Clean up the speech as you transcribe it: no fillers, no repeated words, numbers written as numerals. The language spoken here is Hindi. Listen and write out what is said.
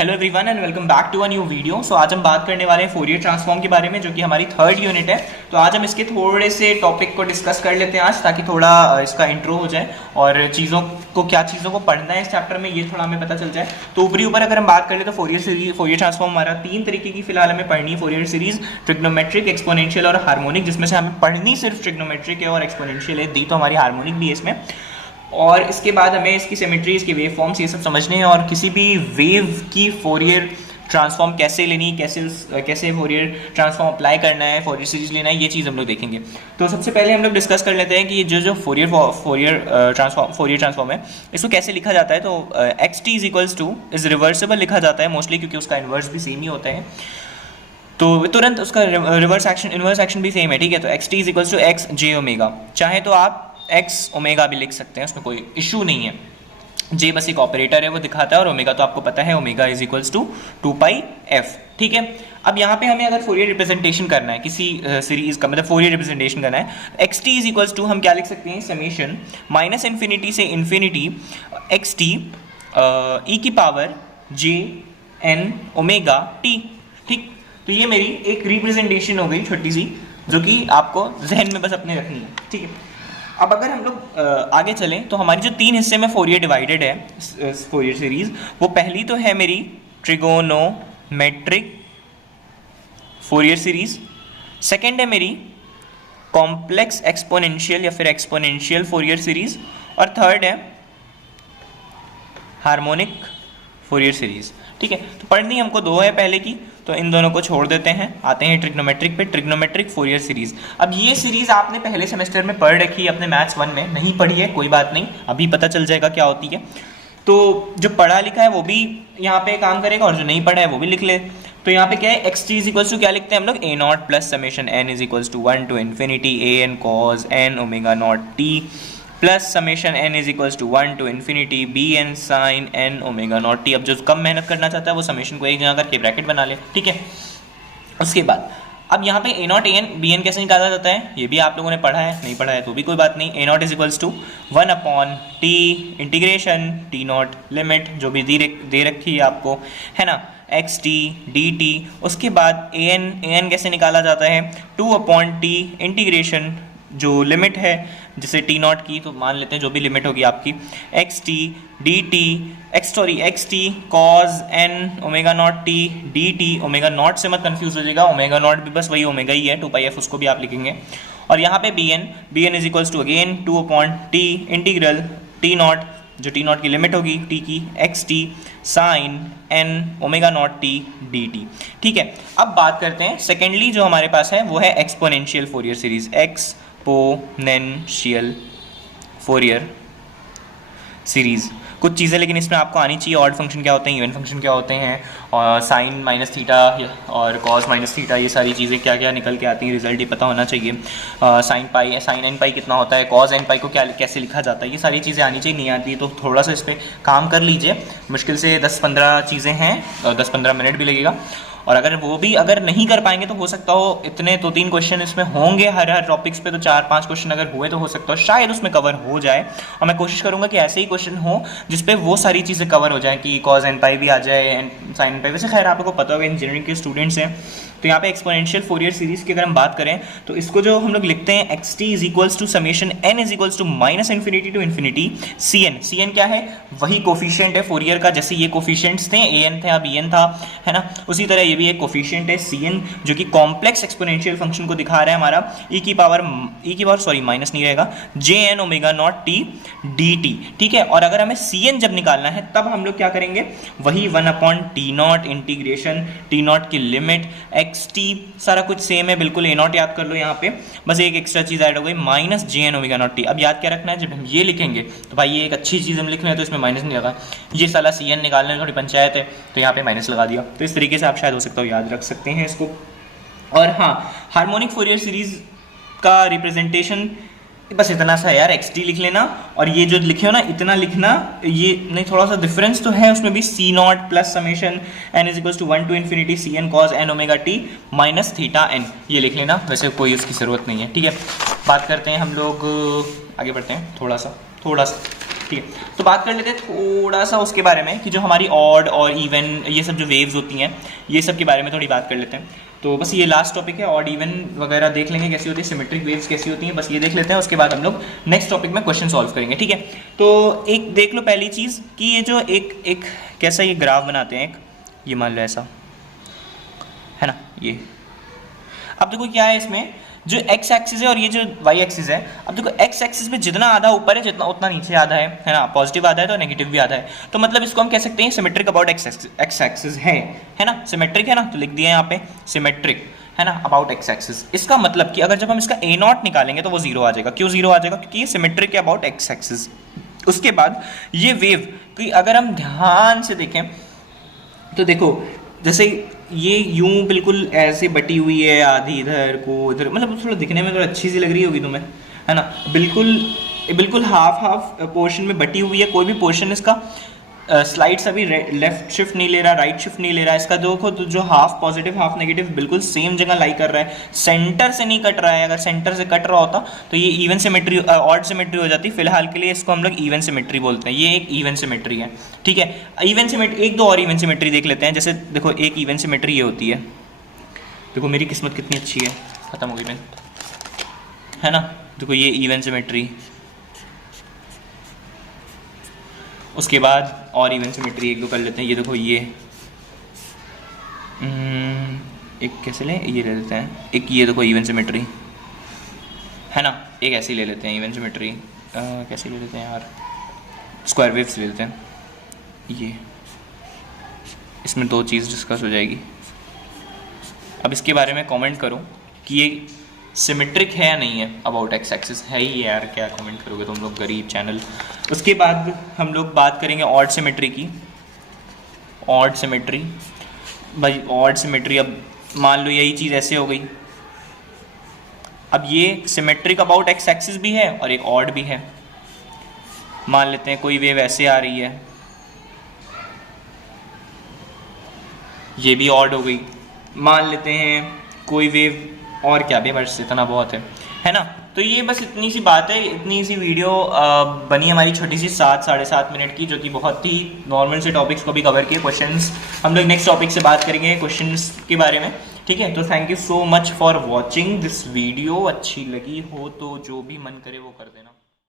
Hello everyone and welcome back to a new video. So आज हम बात करने वाले हैं फोरियर ट्रांसफॉर्म के बारे में, जो कि हमारी थर्ड यूनिट है। तो आज हम इसके थोड़े से टॉपिक को डिस्कस कर लेते हैं आज, ताकि थोड़ा इसका इंट्रो हो जाए और क्या चीज़ों को पढ़ना है इस चैप्टर में ये थोड़ा हमें पता चल जाए। तो ऊपर अगर हम बात करें तो फोरियर ट्रांसफॉर्म हमारा तीन तरीके की फिलहाल हमें पढ़नी है फोरियर सीरीज, ट्रिग्नोमेट्रिक, एक्सपोनेंशियल और हार्मोनिक, जिसमें से हमें पढ़नी सिर्फ ट्रिग्नोमेट्रिक है और एक्सपोनेंशियल है, दी तो हमारी हार्मोनिक भी है इसमें। और इसके बाद हमें इसकी सिमेट्री, इसके वेव फॉर्म्स ये सब समझने हैं, और किसी भी वेव की फोरियर ट्रांसफॉर्म कैसे लेनी, कैसे फोरियर ट्रांसफॉर्म अप्लाई करना है, फोरियर सीरीज लेना है, ये चीज़ हम लोग देखेंगे। तो सबसे पहले हम लोग डिस्कस कर लेते हैं कि जो फोरियर ट्रांसफॉर्म है, इसको कैसे लिखा जाता है। तो एक्स टी इज रिवर्सिबल लिखा जाता है मोस्टली, क्योंकि उसका इन्वर्स भी सेम ही होता है, तो तुरंत उसका इन्वर्स एक्शन भी सेम है। ठीक है, तो x T is x J omega, चाहे तो आप एक्स ओमेगा भी लिख सकते हैं, उसमें कोई इशू नहीं है। जे बस एक ऑपरेटर है, वो दिखाता है, और ओमेगा तो आपको पता है, omega is equals to 2πf। ठीक है, अब यहाँ पे हमें अगर फोरियर रिप्रेजेंटेशन करना है किसी सीरीज का, मतलब फोरियर रिप्रेजेंटेशन करना है, x T is equals to हम क्या लिख सकते हैं, समेशन माइनस इन्फिनिटी से इन्फिनिटी एक्स टी ई की power j n omega t. ठीक, तो ये मेरी एक रिप्रेजेंटेशन हो गई छोटी सी, जो कि आपको जहन में बस अपने रखनी है। ठीक है, अब अगर हम लोग आगे चलें तो हमारी जो तीन हिस्से में फोरियर डिवाइडेड है फोरियर सीरीज, वो पहली तो है मेरी ट्रिगोनोमेट्रिक फोरियर सीरीज, सेकंड है मेरी कॉम्प्लेक्स एक्सपोनेंशियल या फिर एक्सपोनेंशियल फोरियर सीरीज, और थर्ड है हार्मोनिक फोरियर सीरीज। ठीक है, तो पढ़नी हमको दो है पहले की, तो इन दोनों को छोड़ देते हैं, आते हैं ट्रिग्नोमेट्रिक पे। ट्रिग्नोमेट्रिक फोरियर सीरीज, अब ये सीरीज आपने पहले सेमेस्टर में पढ़ रखी है अपने मैथ्स 1 में, नहीं पढ़ी है कोई बात नहीं, अभी पता चल जाएगा क्या होती है। तो जो पढ़ा लिखा है वो भी यहाँ पे काम करेगा, और जो नहीं पढ़ा है वो भी लिख ले। तो यहाँ पे क्या है, x T is equals to क्या लिखते हैं हम लोग, A not plus summation N is equals to 1 to infinity A N cos N omega not T plus summation N is equals to 1 to infinity B N sine N omega not T. अब जो कम मेहनत करना चाहता है वो समेशन को एक जगह करके ब्रैकेट बना ले। ठीक है, उसके बाद अब यहाँ पे A not A N B N कैसे निकाला जाता है, ये भी आप लोगों ने पढ़ा है, नहीं पढ़ा है तो भी कोई बात नहीं। A nought is equals to 1/t integration t nought limit जो भी दे रखी है आपको, है ना, एक्स टी डी टी। उसके बाद ए एन कैसे निकाला जाता है, 2/t इंटीग्रेशन जो लिमिट है जैसे टी नॉट की, तो मान लेते हैं जो भी लिमिट होगी आपकी, x t d t x t cos N omega not t d t. Omega naught से मत कंफ्यूज हो जाएगा, ओमेगा नॉट भी बस वही ओमेगा ही है, 2πf उसको भी आप लिखेंगे। और यहाँ पे b n is equals to again 2/t integral t naught, जो टी नॉट की लिमिट होगी टी की, x t sine N omega not t d t. ठीक है, अब बात करते हैं सेकेंडली जो हमारे पास है वो है exponential Fourier series, exponential Fourier series. कुछ चीज़ें लेकिन इसमें आपको आनी चाहिए, ऑड फंक्शन क्या होते हैं, इवन फंक्शन क्या होते हैं, और साइन माइनस थीटा और कॉस माइनस थीटा, ये सारी चीज़ें क्या क्या निकल के आती हैं, रिजल्ट ये पता होना चाहिए। साइन एन पाई कितना होता है, कॉस एन पाई को कैसे लिखा जाता है, ये सारी चीज़ें आनी चाहिए। नहीं आती तो थोड़ा सा इस पर काम कर लीजिए, मुश्किल से 10-15 चीज़ें हैं, 10-15 मिनट भी लगेगा। और अगर वो भी अगर नहीं कर पाएंगे तो हो सकता हो इतने 2-3 क्वेश्चन इसमें होंगे हर टॉपिक्स पे, तो 4-5 क्वेश्चन अगर हुए तो हो सकता हो शायद उसमें कवर हो जाए। और मैं कोशिश करूंगा कि ऐसे ही क्वेश्चन हो जिसपे वो सारी चीज़ें कवर हो जाए, कि कॉज एन पाई भी आ जाए एंड साइन एन पाई। वैसे खैर आप लोगों को पता होगा, इंजीनियरिंग के स्टूडेंट्स हैं, तो यहाँ पे एक्सपोनेंशियल फोरियर सीरीज की अगर हम बात करें तो इसको जो हम लोग लिखते हैं, x T is equals to summation N is equals to minus infinity to infinity c n. C n क्या है, वही कोफिशिएंट है फोरियर का, जैसे ये कोफिशिएंट्स थे, ए एन था, बी एन था, है ना, उसी तरह ये भी एक कोफिशिएंट है सी एन, जो कि कॉम्प्लेक्स एक्सपोनेंशियल फंक्शन को दिखा रहा है हमारा, ई की पावर सॉरी माइनस नहीं रहेगा, j n omega not t d t. ठीक है, और अगर हमें सी एन जब निकालना है तब हम लोग क्या करेंगे, वही 1/t not integration t naught की लिमिट एक्स टी, सारा कुछ सेम है बिल्कुल, ए नॉट याद कर लो, यहाँ पे बस एक एक्स्ट्रा चीज़ ऐड हो गई, minus j n omega not T. अब याद क्या रखना है, जब हम ये लिखेंगे तो भाई ये एक अच्छी चीज़ हम लिख रहे हैं तो इसमें माइनस नहीं लगा, ये साला सी एन निकालने में थोड़ी पंचायत है तो यहाँ पे माइनस लगा दिया। तो इस तरीके से आप शायद हो सकता हो याद रख सकते हैं इसको। और हाँ, हार्मोनिक फोरियर सीरीज का रिप्रेजेंटेशन बस इतना सा है यार, एक्स टी लिख लेना, और ये जो लिखे हो ना इतना लिखना, ये नहीं थोड़ा सा डिफरेंस तो है उसमें भी, c nought plus summation N is equals to 1 to infinity c n cos N omega t minus theta n, ये लिख लेना, वैसे कोई उसकी ज़रूरत नहीं है। ठीक है, बात करते हैं हम लोग, आगे बढ़ते हैं थोड़ा सा ठीक है, तो बात कर लेते हैं थोड़ा सा उसके बारे में कि जो हमारी ऑड और इवन ये सब जो वेव्स होती हैं, ये सब के बारे में थोड़ी बात कर लेते हैं। तो बस ये लास्ट टॉपिक है, ऑड इवन वगैरह देख लेंगे कैसी होती है, सिमेट्रिक वेव्स कैसी होती हैं, बस ये देख लेते हैं। उसके बाद हम लोग नेक्स्ट टॉपिक में क्वेश्चन सॉल्व करेंगे, ठीक है। तो एक देख लो पहली चीज़ कि ये जो एक कैसा ये ग्राफ बनाते हैं, एक ये मान लो ऐसा है ना, ये अब देखो क्या है इसमें, जो एक्स एक्सिस है और ये जो वाई एक्सिस है, अब देखो एक्स एक्सिस पे जितना आधा ऊपर है जितना उतना नीचे आधा है ना, पॉजिटिव आधा है तो नेगेटिव भी आधा है, तो मतलब इसको हम कह सकते हैं सिमेट्रिक अबाउट एक्स एक्सिस है ना, सिमेट्रिक है ना, तो लिख दिया यहाँ पे सिमेट्रिक है ना अबाउट एक्स एक्सिस। इसका मतलब कि अगर जब हम इसका ए नॉट निकालेंगे तो वो जीरो आ जाएगा। क्यों जीरो आ जाएगा? क्योंकि ये सिमेट्रिक है अबाउट एक्स एक्सिस। उसके बाद ये वेव कि अगर हम ध्यान से देखें तो देखो जैसे ये यूं बिल्कुल ऐसे बटी हुई है, आधी इधर को इधर, मतलब थोड़ा दिखने में थोड़ा अच्छी सी लग रही होगी तुम्हें, है ना, बिल्कुल हाफ पोर्शन में बटी हुई है। कोई भी पोर्शन इसका स्लाइड्स अभी लेफ्ट शिफ्ट नहीं ले रहा, राइट शिफ्ट नहीं ले रहा। इसका देखो तो जो हाफ पॉजिटिव हाफ नेगेटिव बिल्कुल सेम जगह लाई कर रहा है, सेंटर से नहीं कट रहा है। अगर सेंटर से कट रहा होता तो ये इवन सिमेट्री ऑड सिमेट्री हो जाती। फिलहाल के लिए इसको हम लोग इवन सिमेट्री बोलते हैं। ये एक इवन सिमेट्री है, ठीक है। इवन सिमेट्री एक दो और इवन सिमेट्री देख लेते हैं। जैसे देखो एक इवन सिमेट्री ये होती है, देखो मेरी किस्मत कितनी अच्छी है, खत्म हो गई पेन, है ना। देखो ये इवन सिमेट्री, उसके बाद और इवन सिमेट्री एक दो कर लेते हैं। ये देखो ये एक कैसे ले, ये ले लेते हैं एक, ये देखो इवन सिमेट्री है ना, एक ऐसी ले लेते हैं इवन सिमेट्री। कैसे ले लेते हैं यार, स्क्वायर वेव्स ले लेते हैं। ये इसमें दो चीज़ डिस्कस हो जाएगी। अब इसके बारे में कमेंट करो कि ये सिमेट्रिक है या नहीं है अबाउट एक्स एक्सिस। है ही यार, क्या कमेंट करोगे तुम लोग, गरीब चैनल। उसके बाद हम लोग बात करेंगे ऑड सिमेट्री की। ऑड सिमेट्री भाई, ऑड सिमेट्री अब मान लो यही चीज़ ऐसे हो गई। अब ये सिमेट्रिक अबाउट एक्स एक्सिस भी है और एक ऑड भी है। मान लेते हैं कोई वेव ऐसे आ रही है, ये भी ऑड हो गई। मान लेते हैं कोई वेव, और क्या भी, बस इतना बहुत है ना। तो ये बस इतनी सी बात है, इतनी सी वीडियो बनी हमारी छोटी सी 7-7.5 मिनट की, जो कि बहुत ही नॉर्मल से टॉपिक्स को भी कवर किए। क्वेश्चंस हम लोग नेक्स्ट टॉपिक से बात करेंगे क्वेश्चंस के बारे में, ठीक है। तो thank you so much for watching this video. अच्छी लगी हो तो जो भी मन करे वो कर देना।